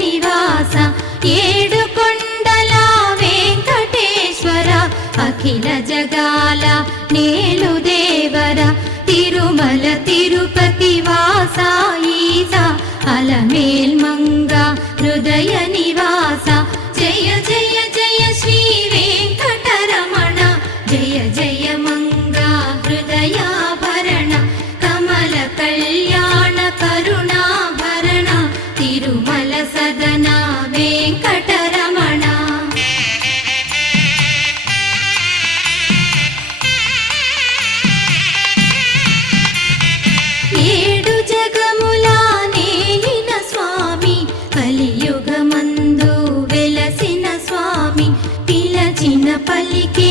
నివాస ఏడు కొండల వెంకటేశ్వర అఖిల జగాల నేలు దేవర తిరుమల తిరుపతి వాస ఈస అలమేల్ మంగ హృదయ నివాస జయ జయ జయ శ్రీ వెంకటరమణ జయ జయ మంగ హృదయాభరణ కమల కళ్యాణ కరుణాభరణ తిరుమల సదన వెంకటరమణ ఏడు జగముల నేలిన స్వామి కలియుగమందు వెలసిన స్వామి పిలచిన పలికి